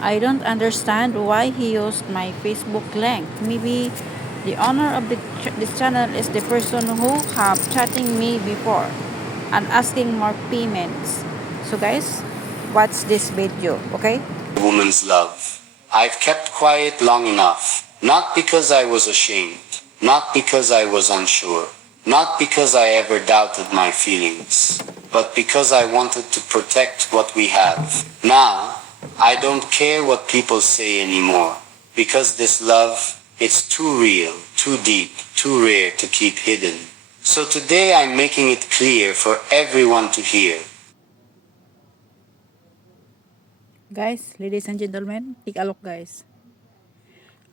I don't understand why he used my Facebook link. Maybe the owner of this channel is the person who have chatting me before and asking more payments. So guys, watch this video, okay? Woman's love. I've kept quiet long enough, not because I was ashamed, not because I was unsure, not because I ever doubted my feelings, but because I wanted to protect what we have. Now, I don't care what people say anymore, because this love, it's too real, too deep, too rare to keep hidden. So today I'm making it clear for everyone to hear. Guys, ladies and gentlemen, take a look guys.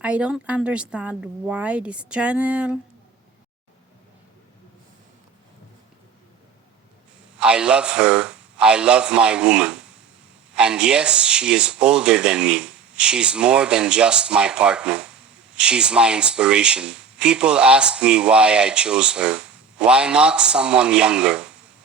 I don't understand why this channel. I love her, I love my woman. And yes, she is older than me. She's more than just my partner. She's my inspiration. People ask me why I chose her. Why not someone younger?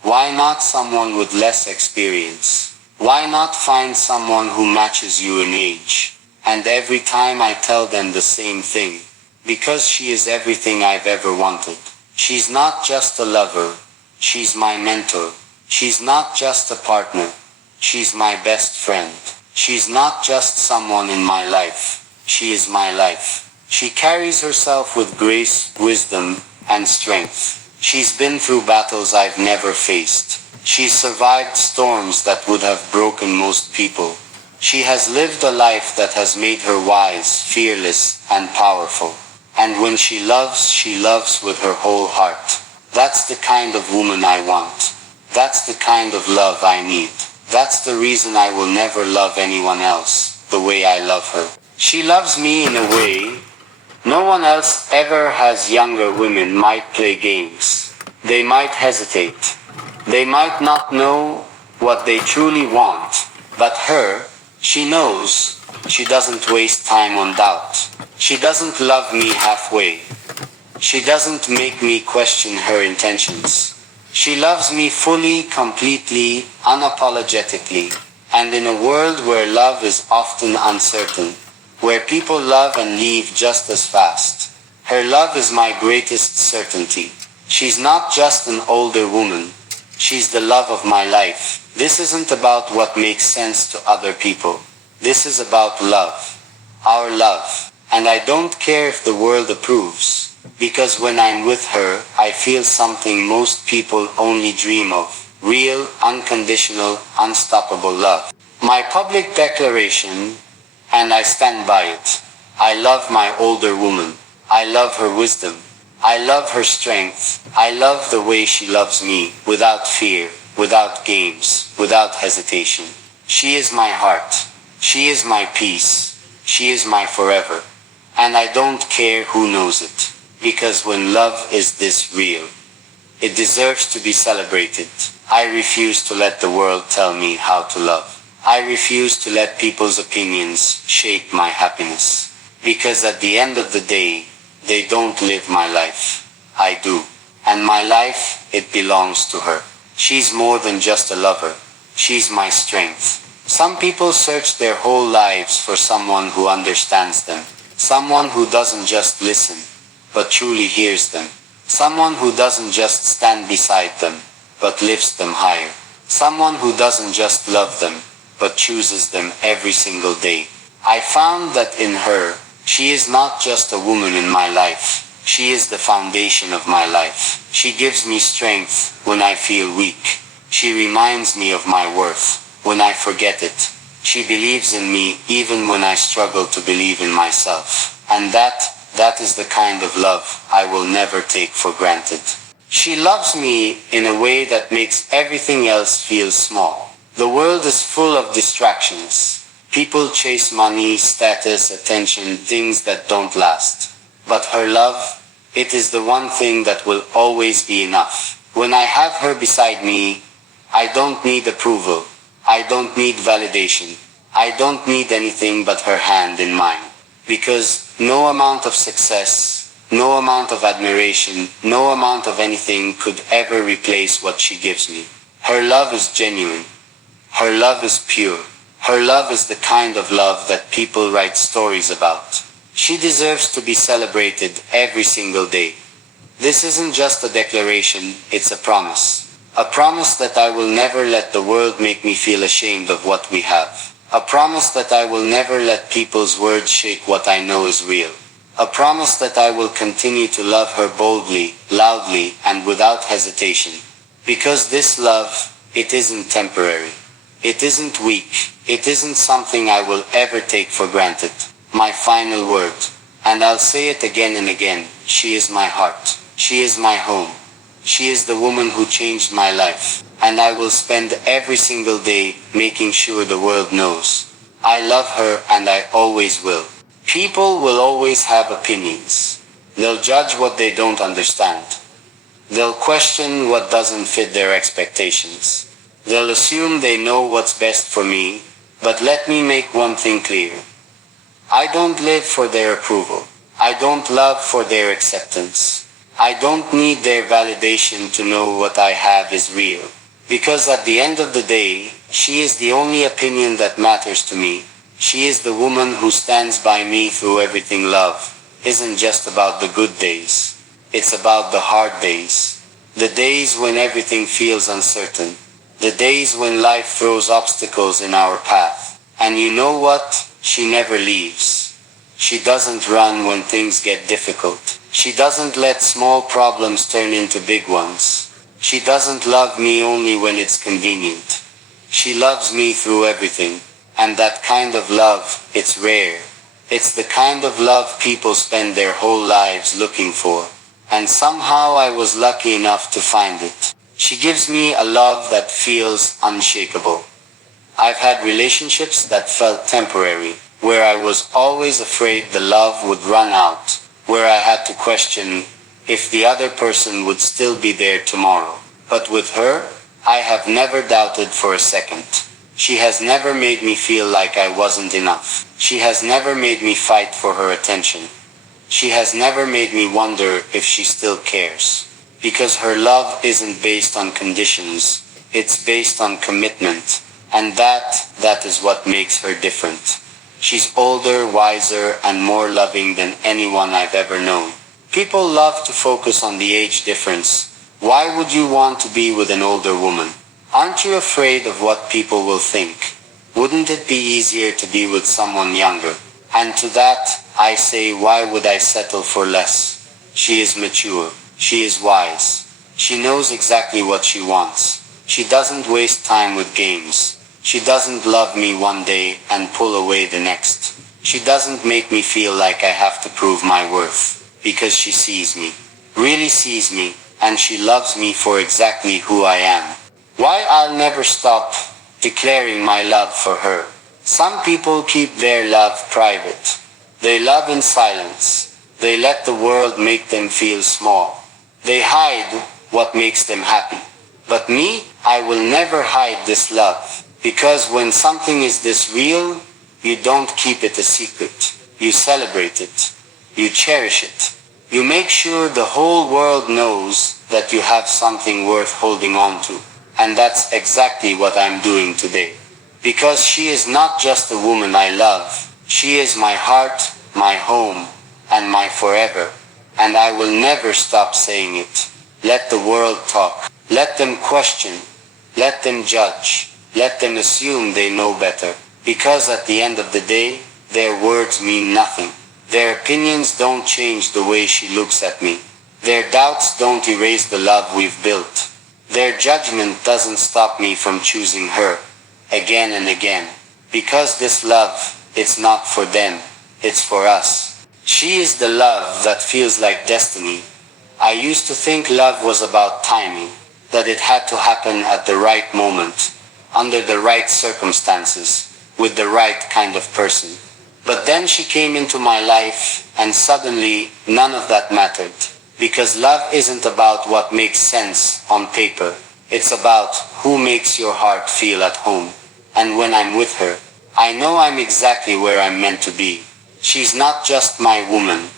Why not someone with less experience? Why not find someone who matches you in age? And every time I tell them the same thing. Because she is everything I've ever wanted. She's not just a lover. She's my mentor. She's not just a partner. She's my best friend. She's not just someone in my life. She is my life. She carries herself with grace, wisdom, and strength. She's been through battles I've never faced. She's survived storms that would have broken most people. She has lived a life that has made her wise, fearless, and powerful. And when she loves with her whole heart. That's the kind of woman I want. That's the kind of love I need. That's the reason I will never love anyone else the way I love her. She loves me in a way no one else ever has. Younger women might play games. They might hesitate. They might not know what they truly want. But her, she knows. She doesn't waste time on doubt. She doesn't love me halfway. She doesn't make me question her intentions. She loves me fully, completely, unapologetically. And in a world where love is often uncertain, where people love and leave just as fast, her love is my greatest certainty. She's not just an older woman. She's the love of my life. This isn't about what makes sense to other people. This is about love. Our love. And I don't care if the world approves. Because when I'm with her, I feel something most people only dream of. Real, unconditional, unstoppable love. My public declaration, and I stand by it. I love my older woman. I love her wisdom. I love her strength. I love the way she loves me, without fear, without games, without hesitation. She is my heart. She is my peace. She is my forever. And I don't care who knows it. Because when love is this real, it deserves to be celebrated. I refuse to let the world tell me how to love. I refuse to let people's opinions shape my happiness. Because at the end of the day, they don't live my life. I do. And my life, it belongs to her. She's more than just a lover. She's my strength. Some people search their whole lives for someone who understands them. Someone who doesn't just listen, but truly hears them. Someone who doesn't just stand beside them, but lifts them higher. Someone who doesn't just love them, but chooses them every single day. I found that in her, she is not just a woman in my life. She is the foundation of my life. She gives me strength when I feel weak. She reminds me of my worth when I forget it. She believes in me even when I struggle to believe in myself. And that is the kind of love I will never take for granted. She loves me in a way that makes everything else feel small. The world is full of distractions. People chase money, status, attention, things that don't last. But her love, it is the one thing that will always be enough. When I have her beside me, I don't need approval. I don't need validation. I don't need anything but her hand in mine. Because no amount of success, no amount of admiration, no amount of anything could ever replace what she gives me. Her love is genuine. Her love is pure. Her love is the kind of love that people write stories about. She deserves to be celebrated every single day. This isn't just a declaration, it's a promise. A promise that I will never let the world make me feel ashamed of what we have. A promise that I will never let people's words shake what I know is real. A promise that I will continue to love her boldly, loudly, and without hesitation. Because this love, it isn't temporary. It isn't weak. It isn't something I will ever take for granted. My final word. And I'll say it again and again. She is my heart. She is my home. She is the woman who changed my life. And I will spend every single day making sure the world knows. I love her and I always will. People will always have opinions. They'll judge what they don't understand. They'll question what doesn't fit their expectations. They'll assume they know what's best for me, but let me make one thing clear. I don't live for their approval. I don't love for their acceptance. I don't need their validation to know what I have is real. Because at the end of the day, she is the only opinion that matters to me. She is the woman who stands by me through everything. Love isn't just about the good days. It's about the hard days. The days when everything feels uncertain. The days when life throws obstacles in our path. And you know what? She never leaves. She doesn't run when things get difficult. She doesn't let small problems turn into big ones. She doesn't love me only when it's convenient. She loves me through everything. And that kind of love, it's rare. It's the kind of love people spend their whole lives looking for. And somehow I was lucky enough to find it. She gives me a love that feels unshakable. I've had relationships that felt temporary, where I was always afraid the love would run out, where I had to question if the other person would still be there tomorrow. But with her, I have never doubted for a second. She has never made me feel like I wasn't enough. She has never made me fight for her attention. She has never made me wonder if she still cares. Because her love isn't based on conditions, it's based on commitment. And that is what makes her different. She's older, wiser, and more loving than anyone I've ever known. People love to focus on the age difference. Why would you want to be with an older woman? Aren't you afraid of what people will think? Wouldn't it be easier to be with someone younger? And to that, I say, why would I settle for less? She is mature. She is wise. She knows exactly what she wants. She doesn't waste time with games. She doesn't love me one day and pull away the next. She doesn't make me feel like I have to prove my worth. Because she sees me. Really sees me. And she loves me for exactly who I am. Why I'll never stop declaring my love for her. Some people keep their love private. They love in silence. They let the world make them feel small. They hide what makes them happy. But me, I will never hide this love. Because when something is this real, you don't keep it a secret. You celebrate it. You cherish it. You make sure the whole world knows that you have something worth holding on to. And that's exactly what I'm doing today. Because she is not just the woman I love. She is my heart, my home, and my forever. And I will never stop saying it. Let the world talk. Let them question. Let them judge. Let them assume they know better. Because at the end of the day, their words mean nothing. Their opinions don't change the way she looks at me. Their doubts don't erase the love we've built. Their judgment doesn't stop me from choosing her, again and again. Because this love, it's not for them, it's for us. She is the love that feels like destiny. I used to think love was about timing, that it had to happen at the right moment, under the right circumstances, with the right kind of person. But then she came into my life, and suddenly, none of that mattered. Because love isn't about what makes sense on paper. It's about who makes your heart feel at home. And when I'm with her, I know I'm exactly where I'm meant to be. She's not just my woman.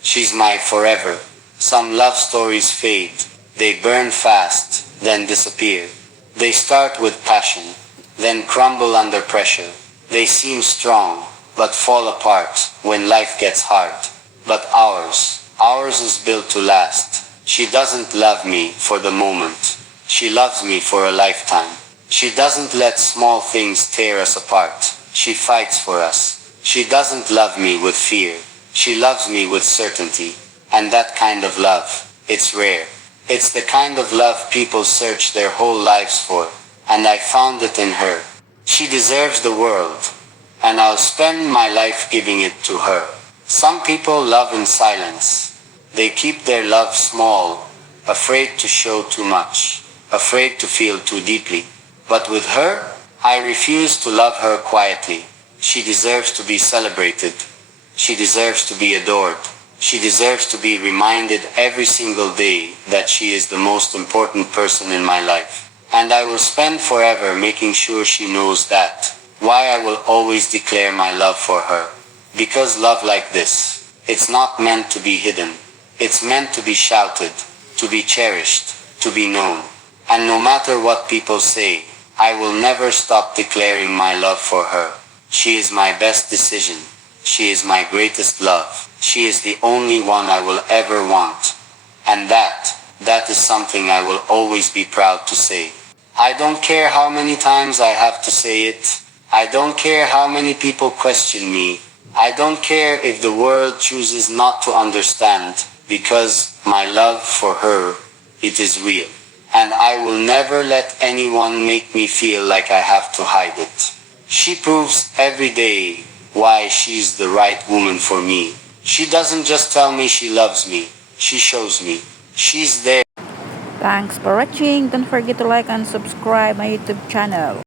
She's my forever. Some love stories fade. They burn fast, then disappear. They start with passion, then crumble under pressure. They seem strong, but fall apart when life gets hard. But ours is built to last. She doesn't love me for the moment. She loves me for a lifetime. She doesn't let small things tear us apart. She fights for us. She doesn't love me with fear. She loves me with certainty. And that kind of love, it's rare. It's the kind of love people search their whole lives for. And I found it in her. She deserves the world. And I'll spend my life giving it to her. Some people love in silence. They keep their love small, afraid to show too much, afraid to feel too deeply. But with her, I refuse to love her quietly. She deserves to be celebrated. She deserves to be adored. She deserves to be reminded every single day that she is the most important person in my life. And I will spend forever making sure she knows that. Why I will always declare my love for her. Because love like this, it's not meant to be hidden. It's meant to be shouted, to be cherished, to be known. And no matter what people say, I will never stop declaring my love for her. She is my best decision. She is my greatest love. She is the only one I will ever want. And that is something I will always be proud to say. I don't care how many times I have to say it. I don't care how many people question me. I don't care if the world chooses not to understand, because my love for her, it is real. And I will never let anyone make me feel like I have to hide it. She proves every day why she's the right woman for me. She doesn't just tell me she loves me, she shows me. She's there. Thanks for watching. Don't forget to like and subscribe my YouTube channel.